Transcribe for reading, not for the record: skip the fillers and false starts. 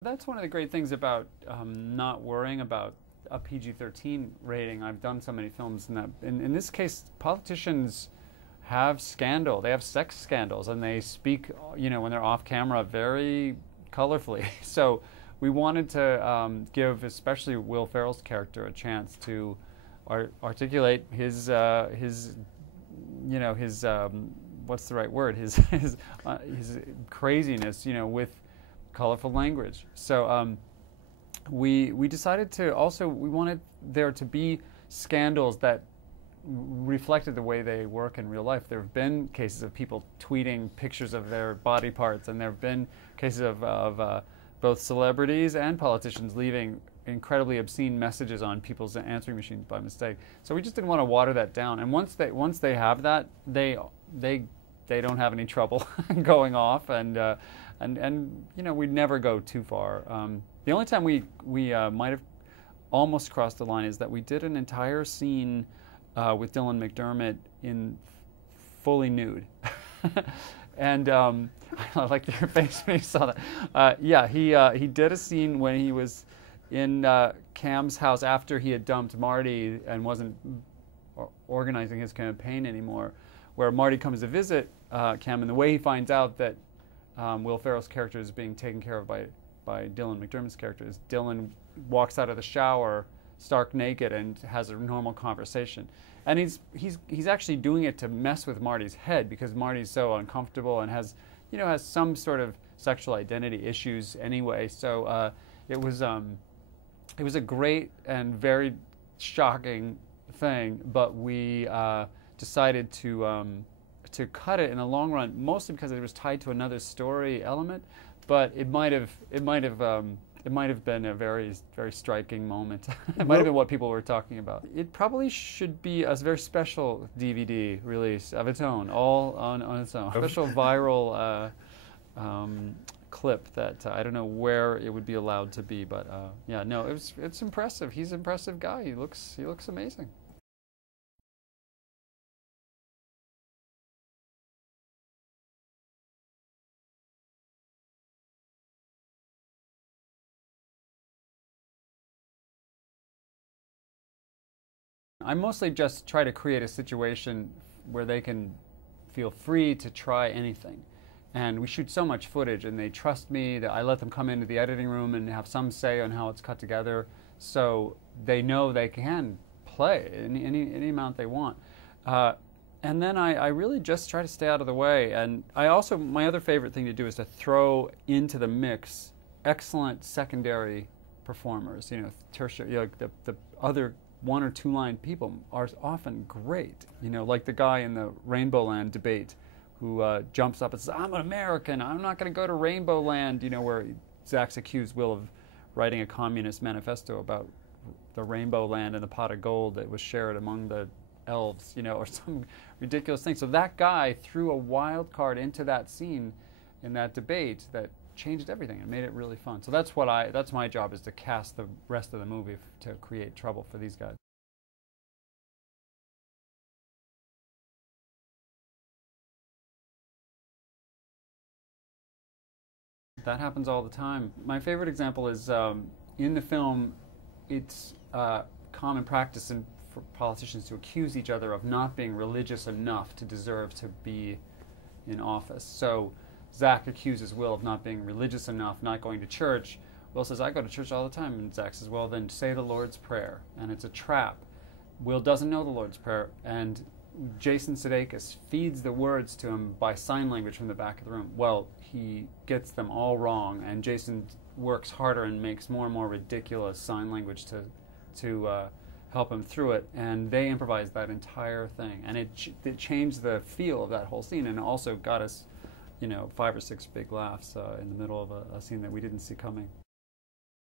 That's one of the great things about not worrying about a PG-13 rating. I've done so many films, and in this case, politicians have scandal. They have sex scandals, and they speak, when they're off camera, very colorfully. So we wanted to give, especially Will Ferrell's character, a chance to articulate his what's the right word? His craziness, with colorful language. So we decided to also, we wanted there to be scandals that reflected the way they work in real life. There have been cases of people tweeting pictures of their body parts, and there have been cases of both celebrities and politicians leaving incredibly obscene messages on people's answering machines by mistake. So we just didn't want to water that down. And once they have that, they don't have any trouble going off, and we'd never go too far. The only time we might have almost crossed the line is that we did an entire scene with Dylan McDermott in fully nude. And I like your face when you saw that. Yeah, he did a scene when he was in Cam's house after he had dumped Marty and wasn't organizing his campaign anymore, where Marty comes to visit Cam, and the way he finds out that Will Ferrell's character is being taken care of by Dylan McDermott's character is Dylan walks out of the shower stark naked and has a normal conversation. And he's actually doing it to mess with Marty's head, because Marty's so uncomfortable and has some sort of sexual identity issues anyway. So it was a great and very shocking thing, but we decided to cut it in the long run, mostly because it was tied to another story element. But it might have been a very, very striking moment. It might have been what people were talking about. It probably should be a very special DVD release of its own, all on its own. Special viral clip that I don't know where it would be allowed to be, but yeah, no, it's impressive. He's an impressive guy. He looks amazing. I mostly just try to create a situation where they can feel free to try anything. And we shoot so much footage, and they trust me that I let them come into the editing room and have some say on how it's cut together, so they know they can play any amount they want. And then I really just try to stay out of the way. And my other favorite thing to do is to throw into the mix excellent secondary performers. Tertiary, the other one or two line people are often great. Like the guy in the Rainbow Land debate who jumps up and says, "I'm an American, I'm not going to go to Rainbow Land," where Zach's accused Will of writing a communist manifesto about the Rainbow Land and the pot of gold that was shared among the elves, or some ridiculous thing. So that guy threw a wild card into that scene in that debate that changed everything and made it really fun. So that's my job, is to cast the rest of the movie to create trouble for these guys. That happens all the time. My favorite example is in the film, it's common practice for politicians to accuse each other of not being religious enough to deserve to be in office. So Zach accuses Will of not being religious enough, not going to church. Will says, "I go to church all the time." And Zach says, "Well, then say the Lord's Prayer." And it's a trap. Will doesn't know the Lord's Prayer, and Jason Sudeikis feeds the words to him by sign language from the back of the room. Well, he gets them all wrong, and Jason works harder and makes more and more ridiculous sign language to help him through it. And they improvised that entire thing, and it changed the feel of that whole scene, and also got us 5 or 6 big laughs in the middle of a scene that we didn't see coming.